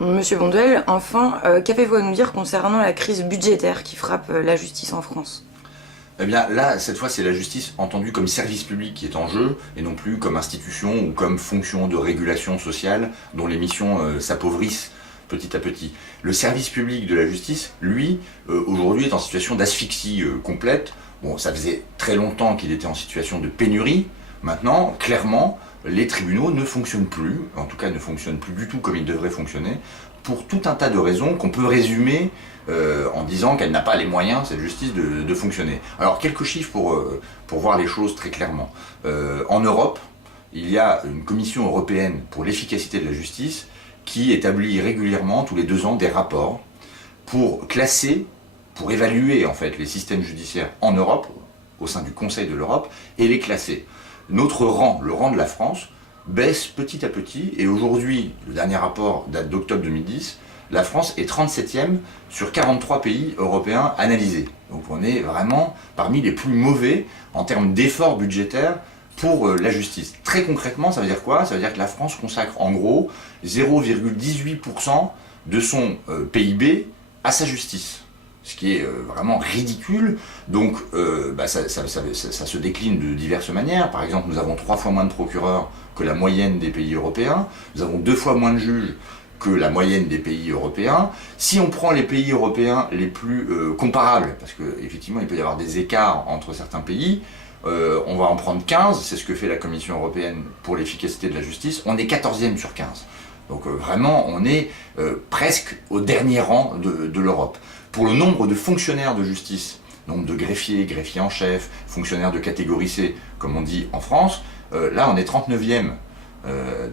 Monsieur Bonduel, enfin, qu'avez-vous à nous dire concernant la crise budgétaire qui frappe la justice en France? Eh bien là, cette fois, c'est la justice entendue comme service public qui est en jeu, et non plus comme institution ou comme fonction de régulation sociale dont les missions s'appauvrissent petit à petit. Le service public de la justice, lui, aujourd'hui est en situation d'asphyxie complète. Bon, ça faisait très longtemps qu'il était en situation de pénurie. Maintenant, clairement, les tribunaux ne fonctionnent plus, en tout cas ne fonctionnent plus du tout comme ils devraient fonctionner, pour tout un tas de raisons qu'on peut résumer en disant qu'elle n'a pas les moyens, cette justice, de fonctionner. Alors, quelques chiffres pour voir les choses très clairement. En Europe, il y a une commission européenne pour l'efficacité de la justice qui établit régulièrement, tous les 2 ans, des rapports pour classer, pour évaluer en fait les systèmes judiciaires en Europe, au sein du Conseil de l'Europe, et les classer. Notre rang, le rang de la France, baisse petit à petit, et aujourd'hui, le dernier rapport date d'octobre 2010, la France est 37e sur 43 pays européens analysés. Donc on est vraiment parmi les plus mauvais en termes d'efforts budgétaires pour la justice. Très concrètement, ça veut dire quoi? Ça veut dire que la France consacre en gros 0,18% de son PIB à sa justice. Ce qui est vraiment ridicule. Donc ça se décline de diverses manières. Par exemple, nous avons 3 fois moins de procureurs que la moyenne des pays européens. Nous avons 2 fois moins de juges que la moyenne des pays européens. Si on prend les pays européens les plus comparables, parce qu'effectivement il peut y avoir des écarts entre certains pays, on va en prendre 15, c'est ce que fait la Commission européenne pour l'efficacité de la justice, on est 14e sur 15. Donc vraiment, on est presque au dernier rang de l'Europe. Pour le nombre de fonctionnaires de justice, nombre de greffiers, greffiers en chef, fonctionnaires de catégorie C, comme on dit en France, là on est 39e.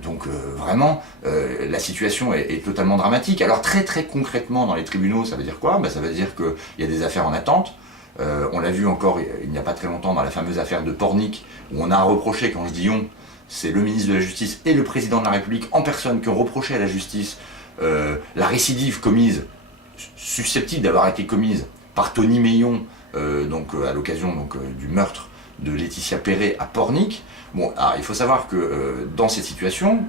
Donc vraiment, la situation est totalement dramatique. Alors très très concrètement dans les tribunaux, ça veut dire quoi? Ça veut dire qu'il y a des affaires en attente. On l'a vu encore il n'y a pas très longtemps dans la fameuse affaire de Pornic, où on a reproché, quand je dis on, c'est le ministre de la Justice et le président de la République en personne qui ont reproché à la justice la récidive commise, susceptible d'avoir été commise par Tony Meillon, à l'occasion du meurtre de Laetitia Perret à Pornic. Bon, alors, il faut savoir que dans cette situation,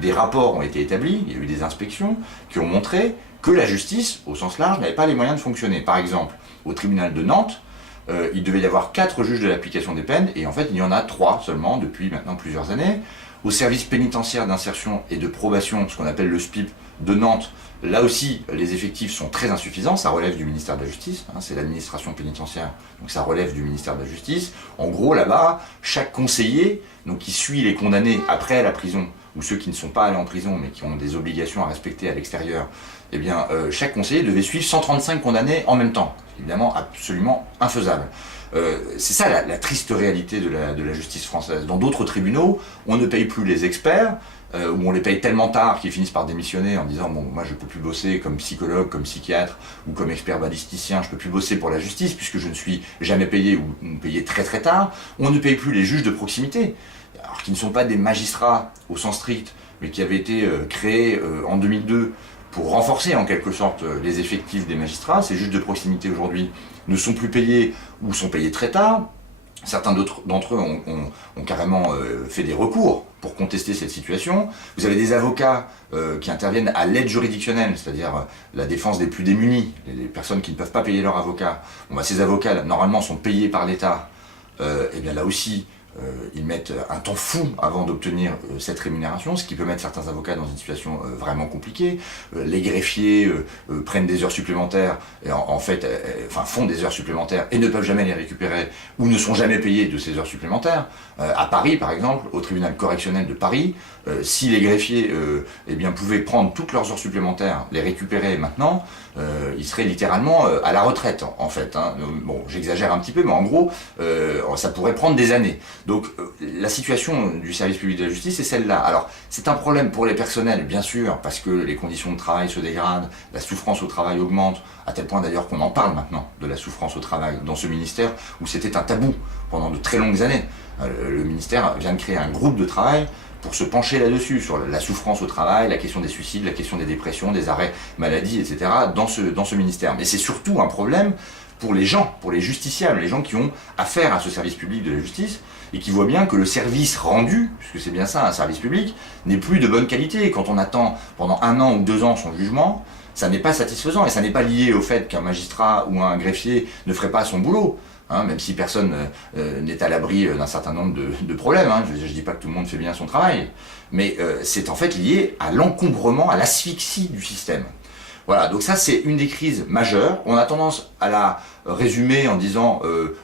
des rapports ont été établis, il y a eu des inspections qui ont montré que la justice, au sens large, n'avait pas les moyens de fonctionner. Par exemple, au tribunal de Nantes, il devait y avoir 4 juges de l'application des peines, et en fait il y en a 3 seulement depuis maintenant plusieurs années. Au service pénitentiaire d'insertion et de probation, ce qu'on appelle le SPIP de Nantes, là aussi les effectifs sont très insuffisants, ça relève du ministère de la Justice, c'est l'administration pénitentiaire, donc ça relève du ministère de la Justice. En gros là-bas, chaque conseiller qui suit les condamnés après la prison, ou ceux qui ne sont pas allés en prison mais qui ont des obligations à respecter à l'extérieur, eh bien chaque conseiller devait suivre 135 condamnés en même temps. Évidemment absolument infaisable. C'est ça la triste réalité de la justice française. Dans d'autres tribunaux, on ne paye plus les experts, ou on les paye tellement tard qu'ils finissent par démissionner en disant bon, moi je peux plus bosser comme psychologue, comme psychiatre ou comme expert balisticien, je peux plus bosser pour la justice puisque je ne suis jamais payé ou payé très très tard. On ne paye plus les juges de proximité, alors qui ne sont pas des magistrats au sens strict, mais qui avaient été créés en 2002 pour renforcer en quelque sorte les effectifs des magistrats. Ces juges de proximité aujourd'hui ne sont plus payés ou sont payés très tard. Certains d'entre eux ont carrément fait des recours pour contester cette situation. Vous avez des avocats qui interviennent à l'aide juridictionnelle, c'est-à-dire la défense des plus démunis, les personnes qui ne peuvent pas payer leur avocat. Ces avocats, normalement, sont payés par l'État. Et bien là aussi, ils mettent un temps fou avant d'obtenir cette rémunération, ce qui peut mettre certains avocats dans une situation vraiment compliquée. Les greffiers prennent des heures supplémentaires, et font des heures supplémentaires et ne peuvent jamais les récupérer, ou ne sont jamais payés de ces heures supplémentaires. À Paris, par exemple, au tribunal correctionnel de Paris, si les greffiers pouvaient prendre toutes leurs heures supplémentaires, les récupérer maintenant, ils seraient littéralement à la retraite, en fait. Bon, j'exagère un petit peu, mais en gros, ça pourrait prendre des années. Donc la situation du service public de la justice est celle-là. Alors c'est un problème pour les personnels, bien sûr, parce que les conditions de travail se dégradent, la souffrance au travail augmente, à tel point d'ailleurs qu'on en parle maintenant de la souffrance au travail dans ce ministère où c'était un tabou pendant de très longues années. Le ministère vient de créer un groupe de travail pour se pencher là-dessus, sur la souffrance au travail, la question des suicides, la question des dépressions, des arrêts maladie, etc., dans ce ministère. Mais c'est surtout un problème pour les gens, pour les justiciables, les gens qui ont affaire à ce service public de la justice, et qui voient bien que le service rendu, puisque c'est bien ça, un service public, n'est plus de bonne qualité. Quand on attend pendant 1 an ou 2 ans son jugement, ça n'est pas satisfaisant, et ça n'est pas lié au fait qu'un magistrat ou un greffier ne ferait pas son boulot, hein, même si personne n'est à l'abri d'un certain nombre de problèmes. Hein. Je ne dis pas que tout le monde fait bien son travail, mais c'est en fait lié à l'encombrement, à l'asphyxie du système. Voilà, donc ça c'est une des crises majeures. On a tendance à la résumer en disant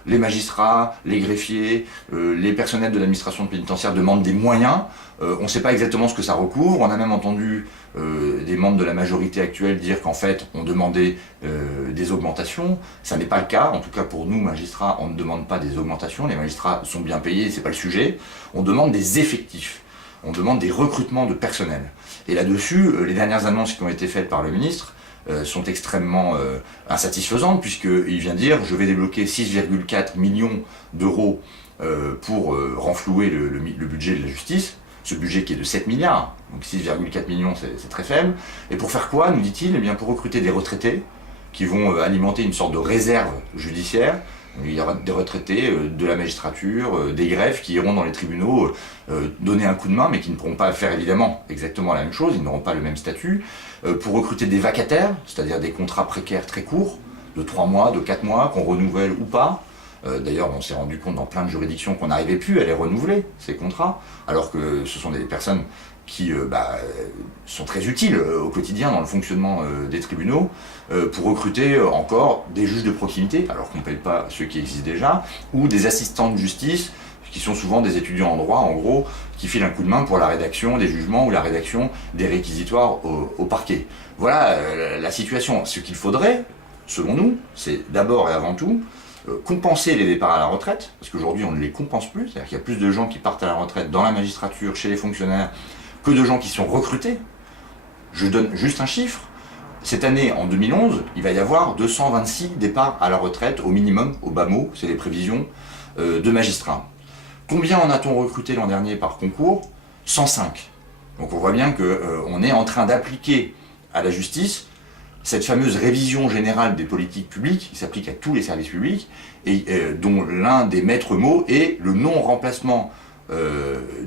les magistrats, les greffiers, les personnels de l'administration pénitentiaire demandent des moyens. On ne sait pas exactement ce que ça recouvre. On a même entendu des membres de la majorité actuelle dire qu'en fait on demandait des augmentations. Ça n'est pas le cas. En tout cas pour nous magistrats, on ne demande pas des augmentations. Les magistrats sont bien payés, c'est pas le sujet. On demande des effectifs. On demande des recrutements de personnel. Et là-dessus, les dernières annonces qui ont été faites par le ministre sont extrêmement insatisfaisantes, puisqu'il vient dire « je vais débloquer 6,4 millions d'euros pour renflouer le budget de la justice », ce budget qui est de 7 milliards, donc 6,4 millions c'est très faible. Et pour faire quoi, nous dit-il? Eh bien pour recruter des retraités qui vont alimenter une sorte de réserve judiciaire. Il y aura des retraités de la magistrature, des greffes qui iront dans les tribunaux donner un coup de main, mais qui ne pourront pas faire évidemment exactement la même chose, ils n'auront pas le même statut. Pour recruter des vacataires, c'est-à-dire des contrats précaires très courts, de 3 mois, de 4 mois, qu'on renouvelle ou pas. D'ailleurs, on s'est rendu compte dans plein de juridictions qu'on n'arrivait plus à les renouveler, ces contrats, alors que ce sont des personnes qui sont très utiles au quotidien dans le fonctionnement des tribunaux, pour recruter encore des juges de proximité, alors qu'on ne paye pas ceux qui existent déjà, ou des assistants de justice, qui sont souvent des étudiants en droit, en gros, qui filent un coup de main pour la rédaction des jugements ou la rédaction des réquisitoires au parquet. Voilà la situation. Ce qu'il faudrait, selon nous, c'est d'abord et avant tout compenser les départs à la retraite, parce qu'aujourd'hui on ne les compense plus, c'est-à-dire qu'il y a plus de gens qui partent à la retraite dans la magistrature, chez les fonctionnaires, que de gens qui sont recrutés. Je donne juste un chiffre. Cette année, en 2011, il va y avoir 226 départs à la retraite, au minimum, au bas mot, c'est les prévisions de magistrats. Combien en a-t-on recruté l'an dernier par concours? 105. Donc on voit bien qu'on est en train d'appliquer à la justice cette fameuse révision générale des politiques publiques, qui s'applique à tous les services publics, et dont l'un des maîtres mots est le non-remplacement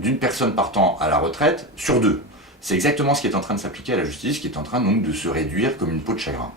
d'une personne partant à la retraite sur 2. C'est exactement ce qui est en train de s'appliquer à la justice, qui est en train donc de se réduire comme une peau de chagrin.